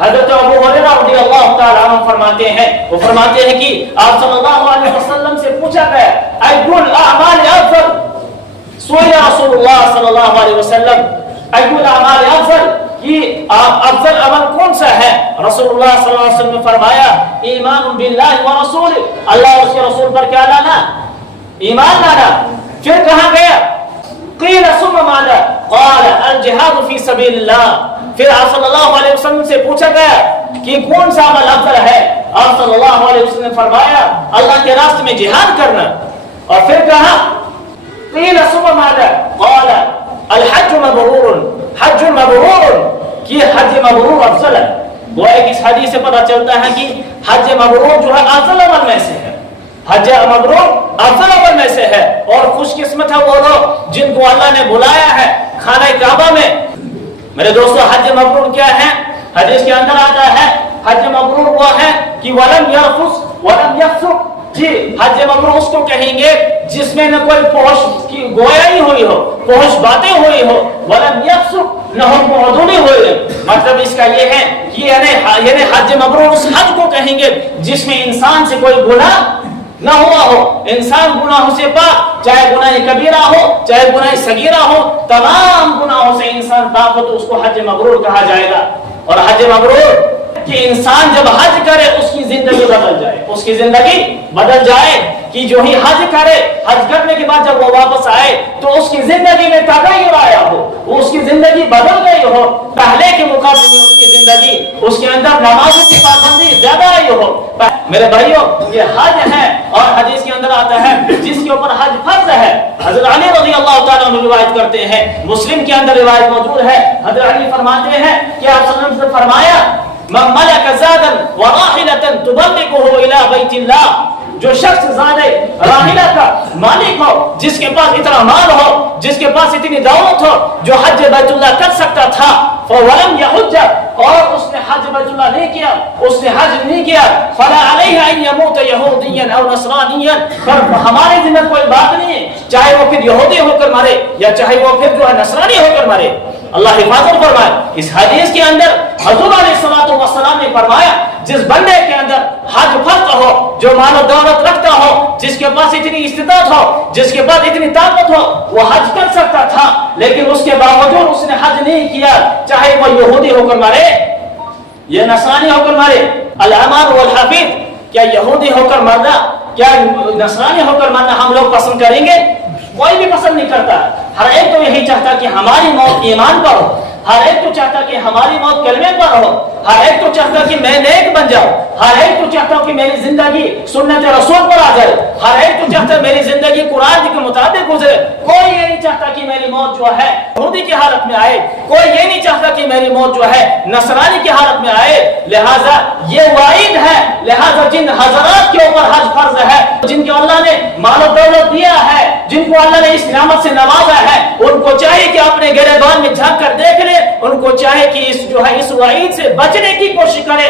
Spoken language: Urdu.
حضرت ابو ہریرہ رضی اللہ تعالی عنہ فرماتے ہیں، وہ فرماتے ہیں کہ آپ صلی اللہ علیہ وسلم سے پوچھا گیا ایُّ الاعمال افضل، سئل رسول اللہ صلی اللہ علیہ وسلم ایُّ الاعمال افضل، کہ افضل عمل کون سا ہے؟ رسول اللہ صلی اللہ علیہ وسلم نے فرمایا ایمان باللہ ورسولہ، اللہ اور اس کے رسول پر کیا لانا؟ ایمان لانا۔ پھر کہاں گیا؟ قیل ثم ماذا؟ قال الجہاد فی سبیل اللہ۔ پھر آپ صلی اللہ علیہ وسلم سے پوچھا گیا کہ کون سا عمل افضل ہے؟ آپ صلی اللہ علیہ وسلم نے فرمایا اللہ کے راستے میں جہاد کرنا۔ اور پھر کہا قیل ثم ماذا؟ قال الحج مبرور، حج مبرور، کہ حج مبرور افضل ہے۔ وہ ایک اس حدیث سے پتہ چلتا ہے کہ حج مبرور جو ہے افضل عمل میں سے ہے، حج مبرور افضل عمل میں سے ہے۔ اور خوش قسمت ہے وہ لوگ جن کو اللہ نے بلایا ہے خانہ کعبہ میں۔ میرے دوستو حج مبرور کیا ہے؟ حدیث کے اندر آتا ہے حج مبرور وہ ہے کہ ولم یرفث ولم یفسق، جی حج مبرور اس کو کہیں گے جس میں نہ کوئی فحش کی گویائی ہوئی ہو، فحش باتیں ہوئی ہو، ولم یفسق، نہ ہو معدومی ہوئی۔ مطلب اس کا یہ ہے کہ یعنی حج مبرور اس حج کو کہیں گے جس میں انسان سے کوئی گناہ نہ ہوا ہو، انسان گناہوں سے پاک، چاہے گناہ کبیرہ ہو چاہے گناہ صغیرہ ہو، تمام گناہوں سے انسان پاک ہو تو اس کو حج مبرور کہا جائے گا۔ اور حج مبرور کہ انسان جب حج کرے اس کی زندگی بدل جائے، اس کی زندگی بدل جائے، کہ جو ہی حج کرے، حج کرنے کے بعد جب وہ واپس آئے تو اس کی زندگی میں تغیر آیا ہو، اس کی زندگی بدل گئی ہو، پہلے کے مقابلے میں اس کی زندگی، اس کے اندر نمازوں کی پابندی زیادہ آئی ہو۔ میرے بھائیوں یہ حج ہے، اور حدیث کے اندر آتا ہے جس کے اوپر حج فرض ہے۔ حضرت علی رضی اللہ تعالیٰ عنہ روایت کرتے ہیں، مسلم کے اندر روایت موجود ہے، حضرت علی فرماتے ہیں کہ آپ صلی اللہ علیہ وسلم نے فرمایا من ملک زادا وراحلۃ تبلغه الى بیت اللہ، جو شخص زادہ راحلہ کا مالک ہو، جس کے پاس اتنا مال ہو، جس کے پاس اتنی دولت ہو، جو حج بیت اللہ کر سکتا تھا، فولم یحج، اور اس نے حج بیت اللہ نہیں کیا، اس نے حج نہیں کیا، فلا علیہ ان یموت یہودیا او نصرانیا، پر ہمارے ذمہ کوئی بات نہیں ہے چاہے وہ پھر یہودی ہو کر مرے یا چاہے وہ پھر جو ہے نصرانی ہو کر مرے۔ اللہ حفاظت فرمائے۔ اس حدیث کے اندر حضور علیہ الصلوۃ والسلام نے فرمایا جس بندے کے اندر حج فرض ہو، جو مال و دولت رکھتا ہو، جس کے پاس اتنی استطاعت ہو، جس کے پاس اتنی طاقت ہو، وہ حج کر سکتا تھا، لیکن اس کے باوجود اس نے حج نہیں کیا، چاہے وہ یہودی ہو کر مرے یا نصرانی ہو کر مرے۔ العمار والحفیظ، کیا یہودی ہو کر مرنا، کیا نصرانی ہو کر مرنا ہم لوگ پسند کریں گے؟ کوئی بھی پسند نہیں کرتا۔ ہر ایک تو یہی چاہتا کہ ہماری موت ایمان پر ہو، ہر ایک تو چاہتا کہ ہماری موت کلمے پر ہو، ہر ایک تو چاہتا کہ میں نیک بن جاؤں، ہر ایک تو چاہتا ہوں کہ میری زندگی سنت رسول پر آ جائے، ہر ایک تو چاہتا میری زندگی قرآن کے مطابق گزرے۔ کوئی یہ نہیں چاہتا کہ میری موت جو ہے یہودی کی حالت میں آئے، کوئی یہ نہیں چاہتا کہ میری موت جو ہے نصرانی کی حالت میں آئے۔ لہذا یہ وعید ہے، لہذا جن حضرات کے اوپر حج فرض ہے، جن کو اللہ نے مال و دولت دیا ہے، جن کو اللہ نے اس نعمت سے نوازا ہے، ان کو چاہیے کہ اپنے گریبان میں جھانک کر دیکھ لے، ان کو چاہے کہ اس جو ہے اس وعید سے بچنے کی کوشش کرے۔